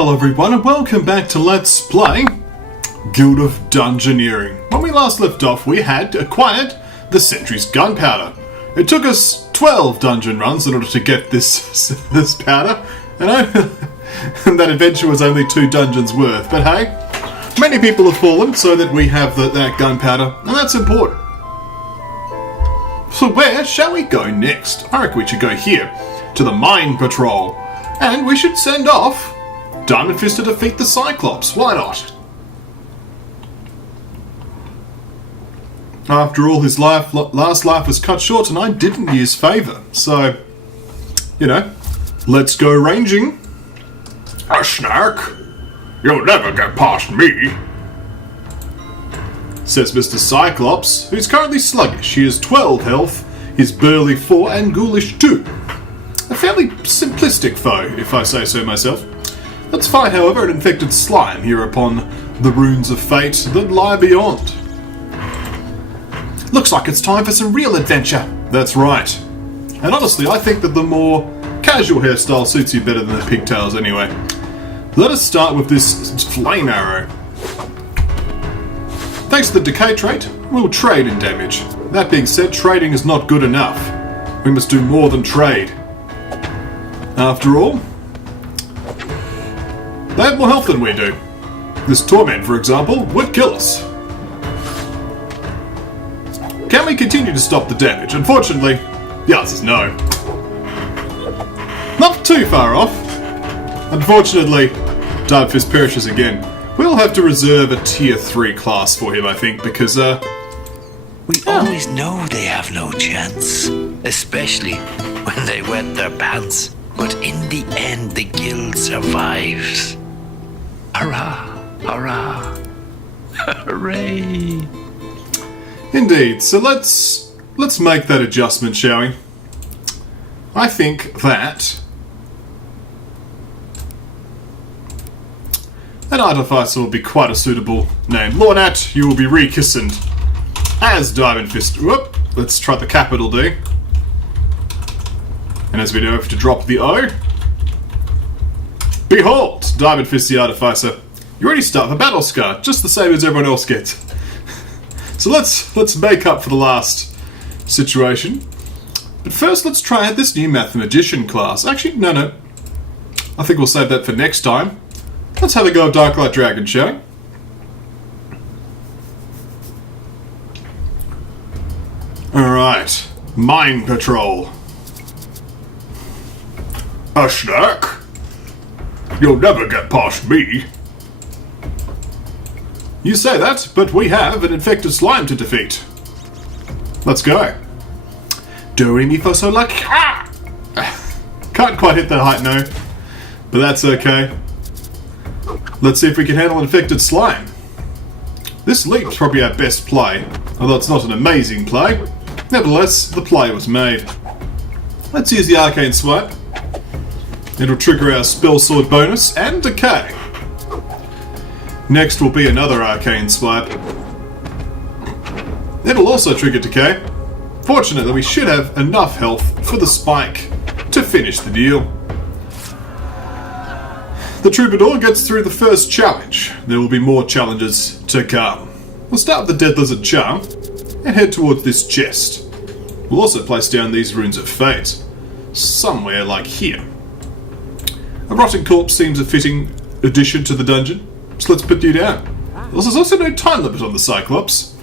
Hello everyone and welcome back to Let's Play Guild of Dungeoneering. When we last left off we had acquired the Sentry's gunpowder. It took us 12 dungeon runs in order to get this powder, and that adventure was only 2 dungeons worth, but hey, many people have fallen so that we have that gunpowder, and that's important. So where shall we go next? I reckon we should go here, to the Mine Patrol, and we should send off Diamond Fist to defeat the Cyclops. Why not? After all, his last life was cut short and I didn't use favour. So, you know, let's go ranging. A snack? You'll never get past me, says Mr. Cyclops, who's currently sluggish. He has 12 health, he's burly 4 and ghoulish 2. A fairly simplistic foe, if I say so myself. Let's fight, however, an infected slime here upon the runes of fate that lie beyond. Looks like it's time for some real adventure. That's right. And honestly, I think that the more casual hairstyle suits you better than the pigtails anyway. Let us start with this flame arrow. Thanks to the decay trait, we'll trade in damage. That being said, trading is not good enough. We must do more than trade. After all, they have more health than we do. This torment, for example, would kill us. Can we continue to stop the damage? Unfortunately, the answer is no. Not too far off. Unfortunately, Diamond Fist perishes again. We'll have to reserve a tier 3 class for him, I think, because, we always know they have no chance. Especially when they wet their pants. But in the end, the guild survives. Hurrah! Hurrah! Hooray! Indeed. So let's make that adjustment, shall we? I think that an artificer will be quite a suitable name. Lornat, you will be rechristened as Diamond Fist. Whoop! Let's try the capital D. And as we know, we have to drop the O. Behold, Diamond Fist the Artificer. You already start with a battle scar, just the same as everyone else gets. So let's make up for the last situation. But first, let's try out this new Mathematician class. Actually, no. I think we'll save that for next time. Let's have a go at Darklight Dragon, shall we? Alright, Mine Patrol. a snack? You'll never get past me. You say that, but we have an infected slime to defeat. Let's go. Do re mi fa sol la ca. Can't quite hit that height, no. But that's okay. Let's see if we can handle infected slime. This leap's probably our best play, although it's not an amazing play. Nevertheless, the play was made. Let's use the Arcane Swipe. It'll trigger our Spell Sword bonus and Decay. Next will be another Arcane Swipe. It'll also trigger Decay. Fortunately, we should have enough health for the spike to finish the deal. The Troubadour gets through the first challenge. There will be more challenges to come. We'll start with the Dead Lizard Charm and head towards this chest. We'll also place down these Runes of Fate. Somewhere like here. A Rotting Corpse seems a fitting addition to the dungeon, so let's put you down. There's also no time limit on the Cyclops.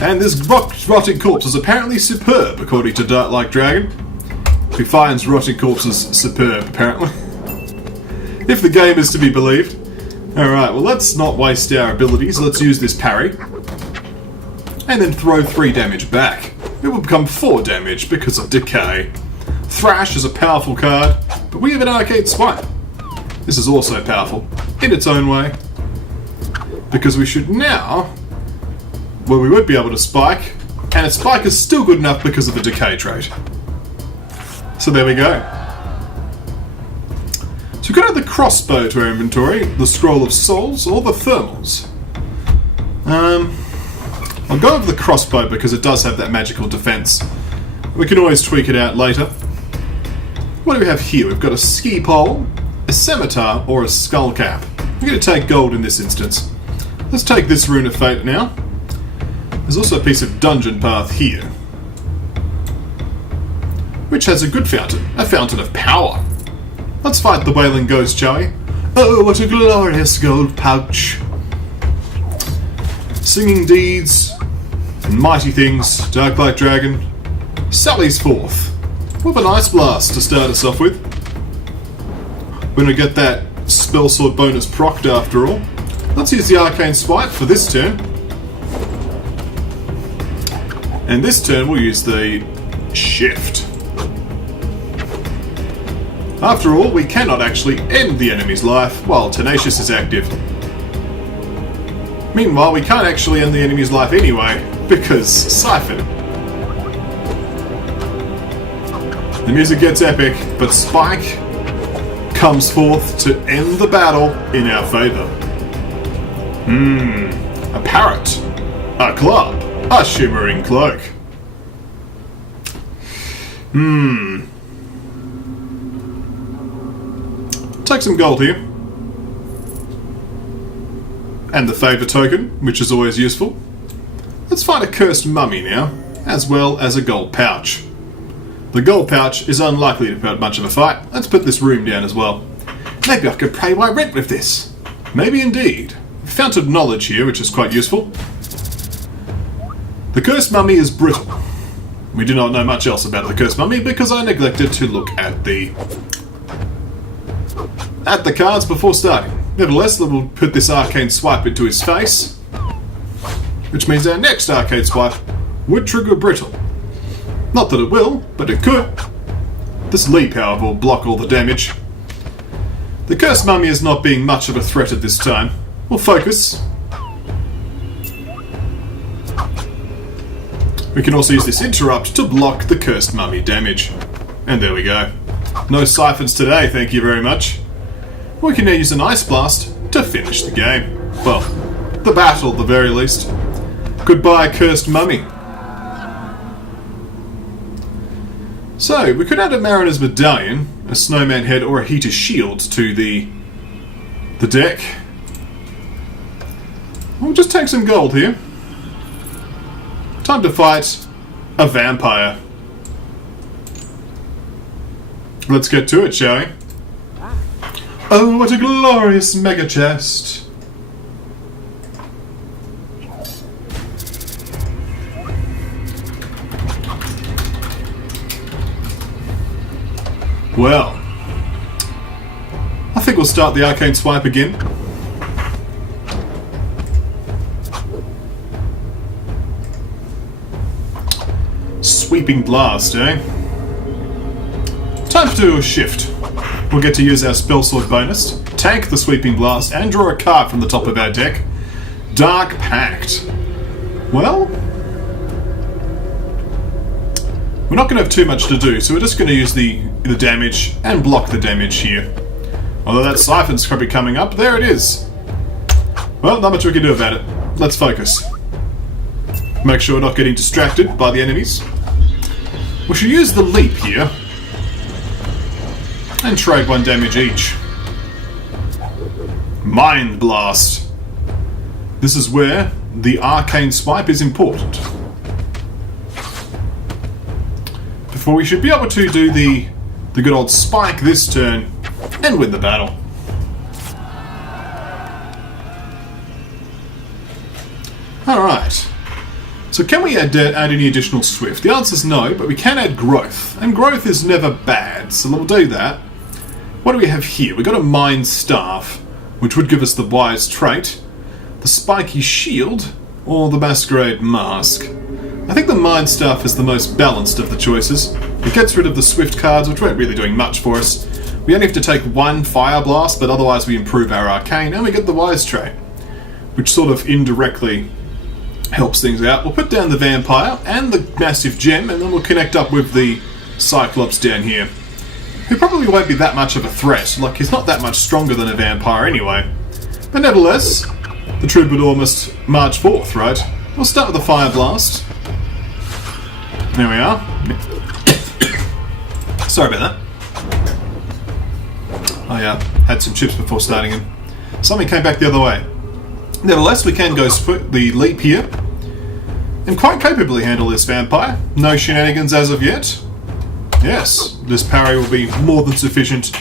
And this Rotting Corpse is apparently superb, according to Darklight Dragon. He finds Rotting Corpses superb, apparently. If the game is to be believed. Alright, well let's not waste our abilities. Let's use this parry. And then throw 3 damage back. It will become 4 damage because of Decay. Thrash is a powerful card, but we have an Arcane Swipe. This is also powerful, in its own way. Because we should now... well, we would be able to spike, and a spike is still good enough because of the Decay trait. So there we go. So we could add the crossbow to our inventory, the Scroll of Souls, or the Thermals. I'll go with the crossbow because it does have that magical defense. We can always tweak it out later. What do we have here? We've got a ski pole, a a scimitar, or a skull cap. I'm going to take gold in this instance. Let's take this Rune of Fate now. There's also a piece of dungeon path here, which has a good fountain, a fountain of power. Let's fight the Wailing Ghost, shall we? Oh, what a glorious gold pouch. Singing deeds, and mighty things, Darklight Dragon. Sally's forth. With an Ice Blast to start us off with. We're going to get that Spell Sword bonus procced after all. Let's use the Arcane Swipe for this turn. And this turn we'll use the Shift. After all, we cannot actually end the enemy's life while Tenacious is active. Meanwhile, we can't actually end the enemy's life anyway, because Siphon. The music gets epic, but Spike comes forth to end the battle in our favour. A parrot, a club, a shimmering cloak. Take some gold here. And the favour token, which is always useful. Let's find a cursed mummy now, as well as a gold pouch. The gold pouch is unlikely to put much of a fight. Let's put this room down as well. Maybe I could pay my rent with this. Maybe indeed. Fount of knowledge here, which is quite useful. The cursed mummy is brittle. We do not know much else about the cursed mummy because I neglected to look at the cards before starting. Nevertheless, we'll put this Arcane Swipe into his face, which means our next Arcane Swipe would trigger brittle. Not that it will, but it could. This leap, however, will block all the damage. The cursed mummy is not being much of a threat at this time. We'll focus. We can also use this interrupt to block the cursed mummy damage. And there we go. No siphons today, thank you very much. We can now use an Ice Blast to finish the game. Well, the battle at the very least. Goodbye, cursed mummy. So, we could add a Mariner's Medallion, a Snowman Head, or a Heater Shield to the deck. We'll just take some gold here. Time to fight a vampire. Let's get to it, shall we? Oh, what a glorious mega chest! Well, I think we'll start the Arcane Swipe again. Sweeping Blast, eh? Time to do a shift. We'll get to use our Spell Sword bonus, tank the Sweeping Blast, and draw a card from the top of our deck. Dark Pact. Well, we're not going to have too much to do, so we're just going to use the damage and block the damage here. Although that Siphon's probably coming up, there it is. Well, not much we can do about it. Let's focus. Make sure we're not getting distracted by the enemies. We should use the leap here. And trade 1 damage each. Mind Blast. This is where the Arcane Swipe is important. Before we should be able to do the good old Spike this turn and win the battle. Alright. So can we add any additional Swift? The answer is no, but we can add Growth. And Growth is never bad, so we'll do that. What do we have here? We've got a Mind Staff, which would give us the Wise trait, the Spiky Shield, or the Masquerade Mask. I think the Mind Staff is the most balanced of the choices. It gets rid of the Swift cards, which weren't really doing much for us. We only have to take 1 Fire Blast, but otherwise we improve our Arcane, and we get the Wise trait, which sort of indirectly helps things out. We'll put down the Vampire and the Massive Gem, and then we'll connect up with the Cyclops down here. Who probably won't be that much of a threat, like he's not that much stronger than a Vampire anyway. But nevertheless, the Troubadour must march forth, right? We'll start with the Fire Blast. There we are. Sorry about that. I had some chips before starting him. Something came back the other way. Nevertheless, we can go the leap here. And quite capably handle this vampire. No shenanigans as of yet. Yes, this parry will be more than sufficient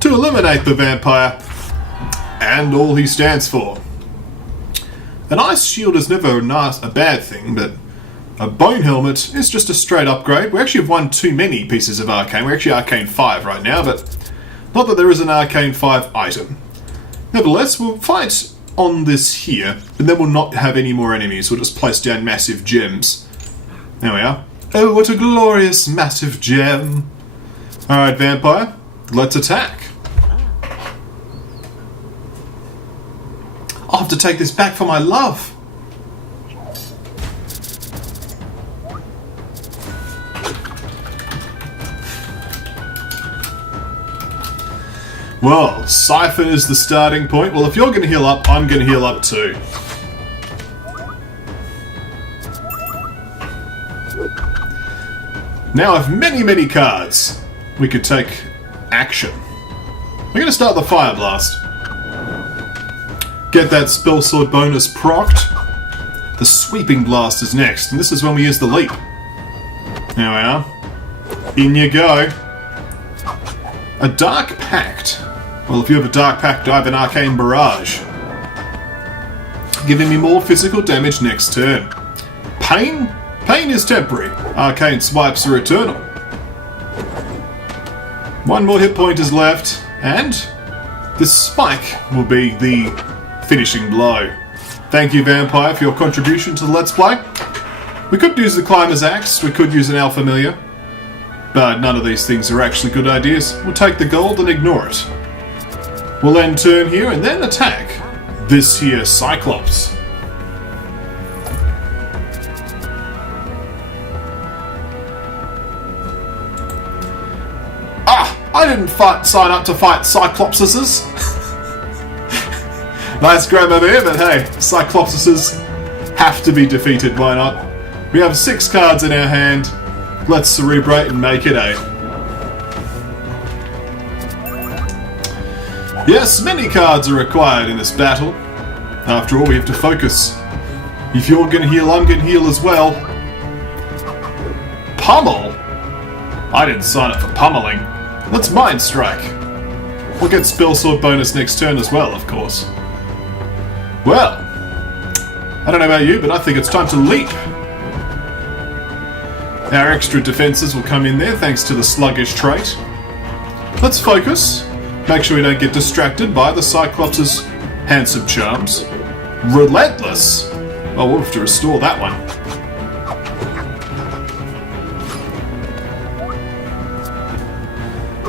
to eliminate the vampire and all he stands for. An ice shield is never a bad thing, but a bone helmet is just a straight upgrade. We actually have won too many pieces of arcane. We're actually arcane 5 right now, but not that there is an arcane 5 item. Nevertheless, we'll fight on this here, and then we'll not have any more enemies. We'll just place down massive gems. There we are. Oh, what a glorious massive gem. Alright, vampire, let's attack. I'll have to take this back for my love. Well, Cypher is the starting point. Well, if you're going to heal up, I'm going to heal up too. Now, with many, many cards, we could take action. We're going to start the Fire Blast. Get that Spell Sword bonus procced. The Sweeping Blast is next, and this is when we use the Leap. There we are. In you go. A Dark Pact. Well, if you have a Dark Pact, I have an Arcane Barrage. Giving me more physical damage next turn. Pain? Pain is temporary. Arcane Swipes are eternal. One more hit point is left, and this spike will be the finishing blow. Thank you, Vampire, for your contribution to the Let's Play. We could use the Climber's Axe, we could use an Alphamillion, but none of these things are actually good ideas. We'll take the gold and ignore it. We'll end turn here and then attack this here Cyclops. Ah! I didn't sign up to fight Cyclopses. Nice grammar there, but hey, Cyclopses have to be defeated, why not? We have 6 cards in our hand. Let's cerebrate and make it 8. Yes, many cards are required in this battle. After all, we have to focus. If you're going to heal, I'm going to heal as well. Pummel? I didn't sign up for pummeling. Let's Mind Strike. We'll get Spell Sword bonus next turn as well, of course. Well, I don't know about you, but I think it's time to leap. Our extra defenses will come in there thanks to the Sluggish trait. Let's focus. Make sure we don't get distracted by the Cyclops' handsome charms. Relentless? Oh, we'll have to restore that one.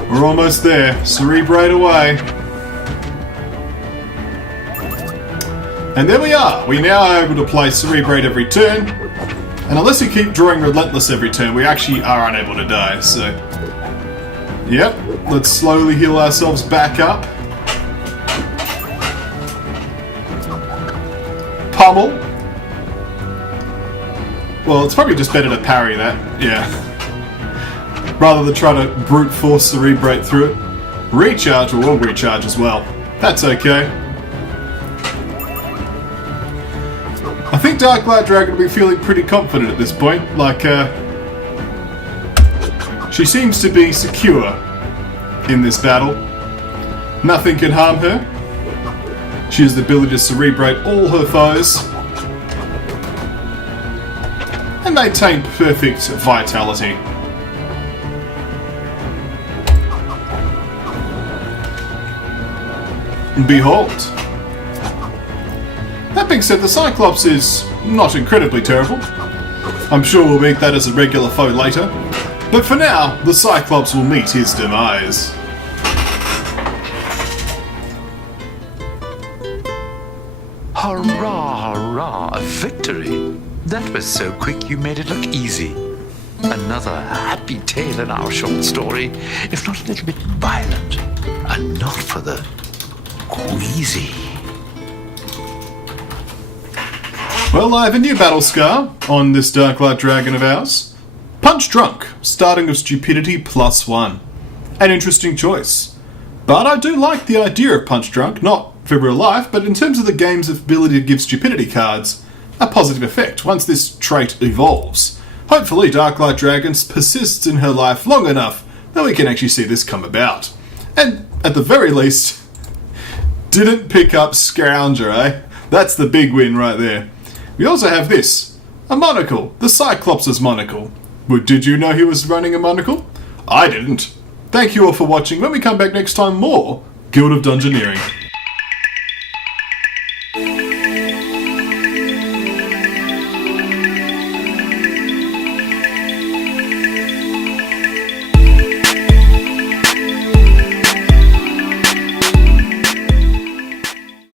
We're almost there. Cerebrate away. And there we are. We now are able to play Cerebrate every turn. And unless you keep drawing Relentless every turn, we actually are unable to die, so... Yep, let's slowly heal ourselves back up. Pummel. Well, it's probably just better to parry that, yeah. Rather than try to brute force Cerebrate through it. Recharge, or we'll recharge as well. That's okay. I think Dark Light Dragon will be feeling pretty confident at this point, like, she seems to be secure in this battle. Nothing can harm her. She has the ability to cerebrate all her foes and maintain perfect vitality. And behold. That being said, the Cyclops is not incredibly terrible. I'm sure we'll meet that as a regular foe later. But for now, the Cyclops will meet his demise. Hurrah, hurrah, a victory! That was so quick you made it look easy. Another happy tale in our short story, if not a little bit violent, and not for the queasy. Well, I have a new battle scar on this Darklight Dragon of ours. Punch Drunk, starting of stupidity +1. An interesting choice. But I do like the idea of Punch Drunk, not for real life, but in terms of the game's ability to give stupidity cards a positive effect once this trait evolves. Hopefully Darklight Dragons persists in her life long enough that we can actually see this come about. And at the very least, didn't pick up Scrounger, eh? That's the big win right there. We also have this, a monocle, the Cyclops' monocle. Well, did you know he was running a monocle? I didn't. Thank you all for watching. When we come back next time, more Guild of Dungeoneering.